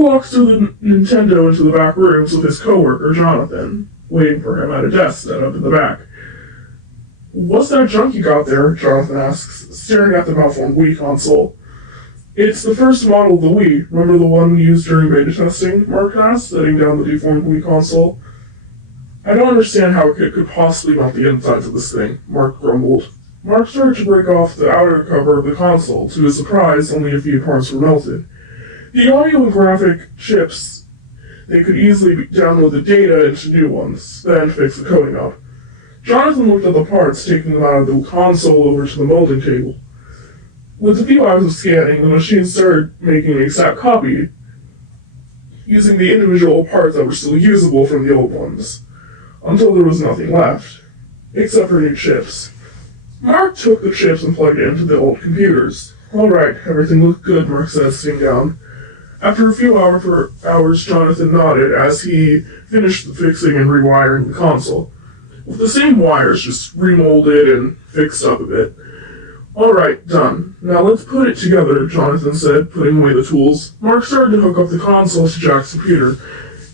walked through the Nintendo into the back rooms with his coworker, Jonathan, waiting for him at a desk set up in the back. What's that junk you got there? Jonathan asks, staring at the malformed Wii console. It's the first model of the Wii. Remember the one we used during beta testing? Mark asked, setting down the deformed Wii console. I don't understand how it could possibly melt the insides of this thing, Mark grumbled. Mark started to break off the outer cover of the console. To his surprise, only a few parts were melted. The audio and graphic chips, they could easily download the data into new ones, then fix the coding up. Jonathan looked at the parts, taking them out of the console over to the molding table. With a few hours of scanning, the machine started making an exact copy, using the individual parts that were still usable from the old ones, until there was nothing left, except for new chips. Mark took the chips and plugged it into the old computers. Alright, everything looked good, Mark said, sitting down. After a few hours, Jonathan nodded as he finished the fixing and rewiring the console. With the same wires, just remolded and fixed up a bit. Alright, done. Now let's put it together, Jonathan said, putting away the tools. Mark started to hook up the console to Jack's computer.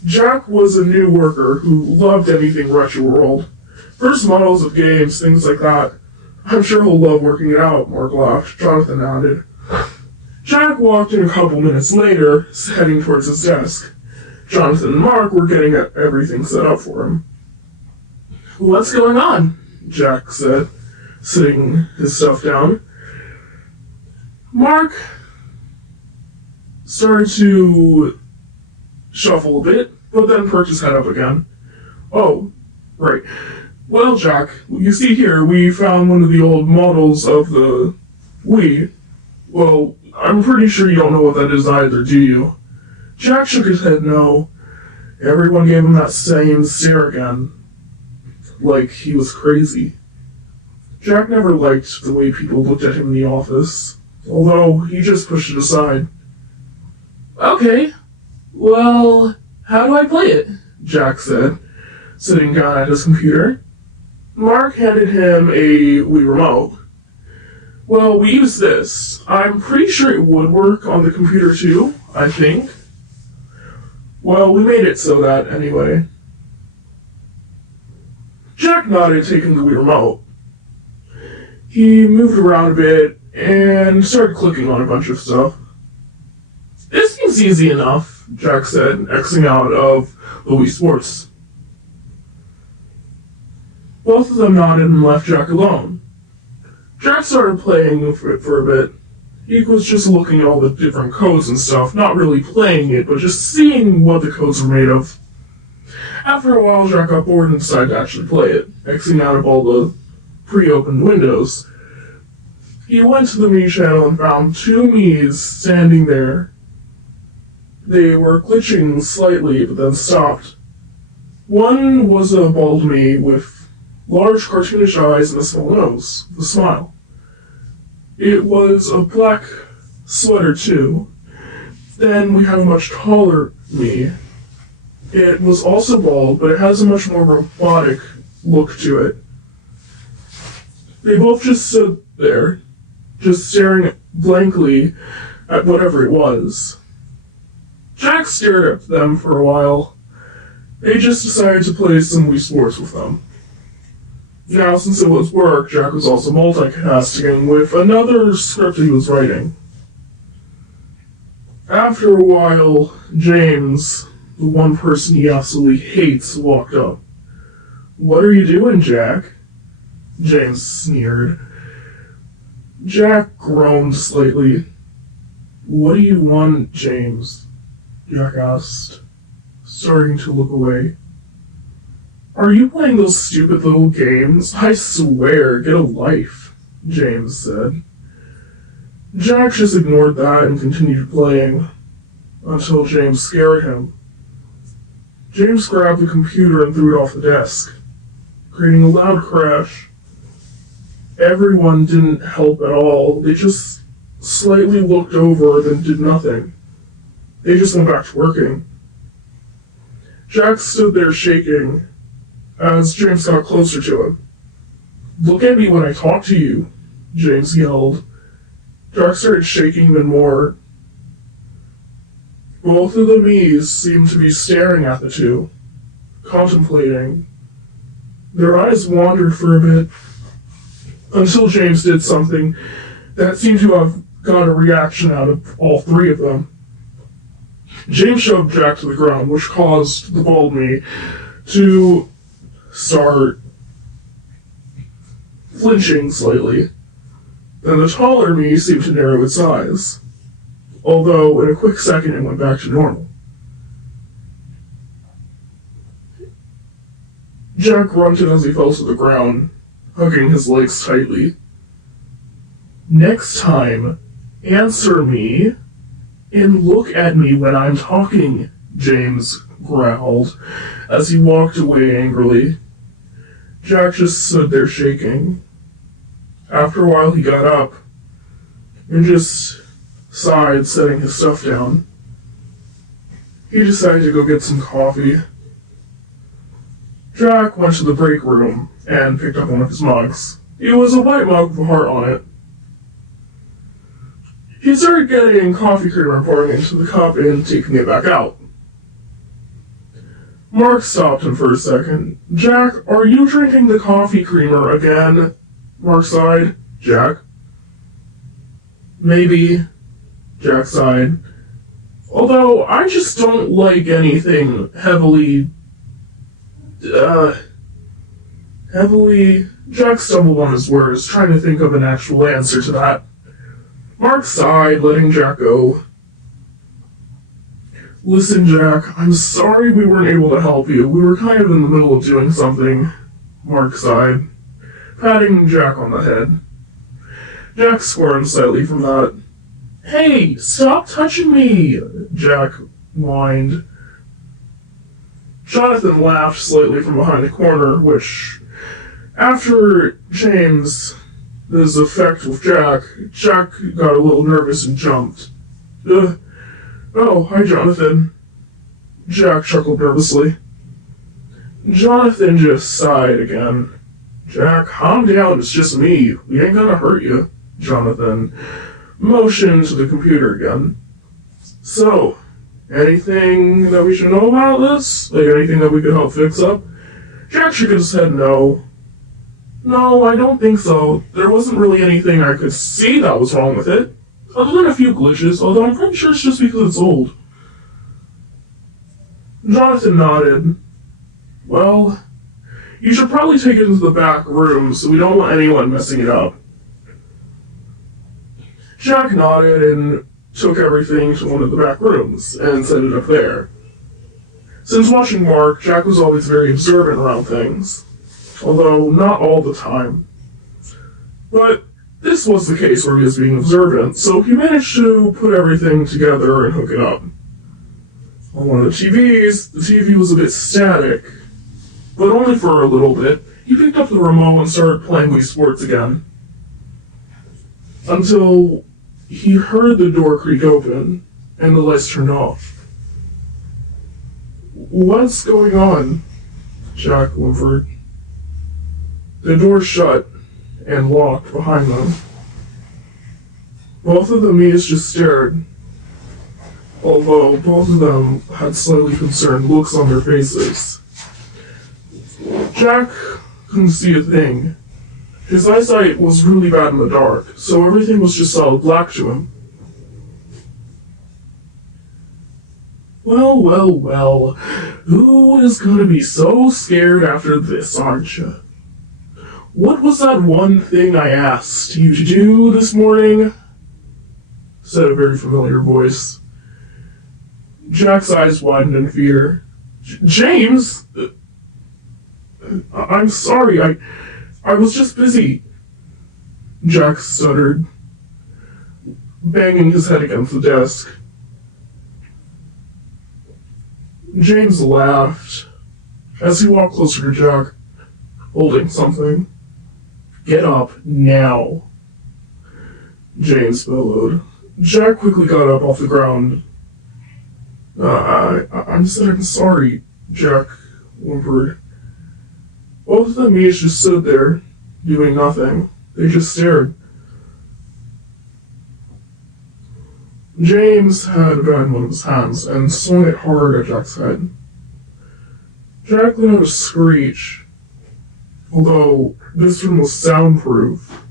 Jack was a new worker who loved anything retro world. First models of games, things like that. I'm sure he'll love working it out, Mark laughed. Jonathan nodded. Jack walked in a couple minutes later, heading towards his desk. Jonathan and Mark were getting everything set up for him. What's going on? Jack said, sitting his stuff down. Mark started to shuffle a bit, but then perked his head up again. Oh, right. Well, Jack, you see here, we found one of the old models of the Wii. Well, I'm pretty sure you don't know what that is either, do you? Jack shook his head no. Everyone gave him that same stare again. Like he was crazy. Jack never liked the way people looked at him in the office, although he just pushed it aside. Okay, well, how do I play it? Jack said, sitting down at his computer. Mark handed him a Wii remote. Well, we use this. I'm pretty sure it would work on the computer too, I think. Well, we made it so that anyway. Jack nodded, taking the Wii remote. He moved around a bit and started clicking on a bunch of stuff. This seems easy enough, Jack said, Xing out of the Wii Sports. Both of them nodded and left Jack alone. Jack started playing for a bit. He was just looking at all the different codes and stuff, not really playing it, but just seeing what the codes were made of. After a while, Jack got bored and decided to actually play it, Xing out of all the pre-opened windows. He went to the Mii channel and found two Miis standing there. They were glitching slightly, but then stopped. One was a bald Mii with large cartoonish eyes and a small nose, with a smile. It was a black sweater, too. Then we had a much taller Mii. It was also bald, but it has a much more robotic look to it. They both just stood there, just staring blankly at whatever it was. Jack stared at them for a while. They just decided to play some Wii Sports with them. Now, since it was work, Jack was also multitasking with another script he was writing. After a while, James, the one person he absolutely hates, walked up. What are you doing, Jack? James sneered. Jack groaned slightly. What do you want, James? Jack asked, starting to look away. Are you playing those stupid little games? I swear, get a life, James said. Jack just ignored that and continued playing, until James scared him. James grabbed the computer and threw it off the desk, creating a loud crash. Everyone didn't help at all. They just slightly looked over, then did nothing. They just went back to working. Jack stood there shaking as James got closer to him. Look at me when I talk to you, James yelled. Jack started shaking even more. Both of the Mies seemed to be staring at the two, contemplating. Their eyes wandered for a bit, until James did something that seemed to have got a reaction out of all three of them. James shoved Jack to the ground, which caused the bald me to start flinching slightly. Then the taller me seemed to narrow its eyes, although in a quick second it went back to normal. Jack grunted as he fell to the ground, hugging his legs tightly. "Next time, answer me and look at me when I'm talking," James growled as he walked away angrily. Jack just stood there shaking. After a while, he got up and just sighed, setting his stuff down. He decided to go get some coffee. Jack went to the break room and picked up one of his mugs. It was a white mug with a heart on it. He started getting coffee creamer pouring into the cup and taking it back out. Mark stopped him for a second. "Jack, are you drinking the coffee creamer again?" Mark sighed. "Jack?" "Maybe," Jack sighed. "Although I just don't like anything heavily... Jack stumbled on his words, trying to think of an actual answer to that. Mark sighed, letting Jack go. "Listen, Jack, I'm sorry we weren't able to help you. We were kind of in the middle of doing something," Mark sighed, patting Jack on the head. Jack squirmed slightly from that. "Hey, stop touching me!" Jack whined. Jonathan laughed slightly from behind the corner, which, after James' effect with Jack got a little nervous and jumped. "Oh, hi, Jonathan." Jack chuckled nervously. Jonathan just sighed again. "Jack, calm down, it's just me. We ain't gonna hurt you," Jonathan motioned to the computer again. "So, anything that we should know about this? Like anything that we could help fix up?" Jack shook his head no. "No, I don't think so. There wasn't really anything I could see that was wrong with it. Other than a few glitches, although I'm pretty sure it's just because it's old." Jonathan nodded. "Well, you should probably take it into the back room so we don't want anyone messing it up." Jack nodded and took everything to one of the back rooms and set it up there. Since watching Mark, Jack was always very observant around things, although not all the time. But this was the case where he was being observant, so he managed to put everything together and hook it up. On one of the TVs, the TV was a bit static, but only for a little bit. He picked up the remote and started playing Wii Sports again, until he heard the door creak open and the lights turned off. "What's going on?" Jack whimpered. The door shut and locked behind them. Both of the Mies just stared, although both of them had slightly concerned looks on their faces. Jack couldn't see a thing. His eyesight was really bad in the dark, so everything was just solid black to him. Well, who is gonna be so scared after this, aren't you? What was that one thing I asked you to do this morning?" said a very familiar voice. Jack's eyes widened in fear. "James! I'm sorry, I was just busy," Jack stuttered, banging his head against the desk. James laughed as he walked closer to Jack, holding something. "Get up, now," James bellowed. Jack quickly got up off the ground. I'm sorry," Jack whimpered. Both of the Mies just stood there, doing nothing. They just stared. James had a bat in one of his hands and swung it hard at Jack's head. Jack let out a screech, although this room was soundproof.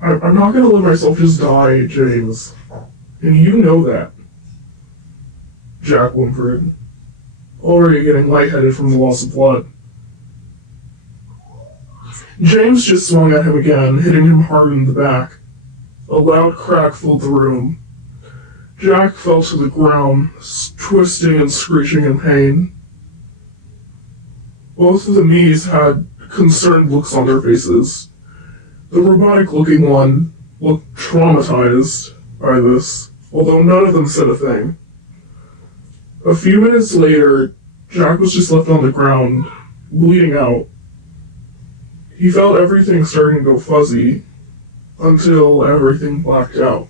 I'm not gonna let myself just die, James. And you know that. Jack whimpered, already getting lightheaded from the loss of blood. James just swung at him again, hitting him hard in the back. A loud crack filled the room. Jack fell to the ground, twisting and screeching in pain. Both of the Mies had concerned looks on their faces. The robotic-looking one looked traumatized by this, although none of them said a thing. A few minutes later, Jack was just left on the ground, bleeding out. He felt everything starting to go fuzzy, until everything blacked out.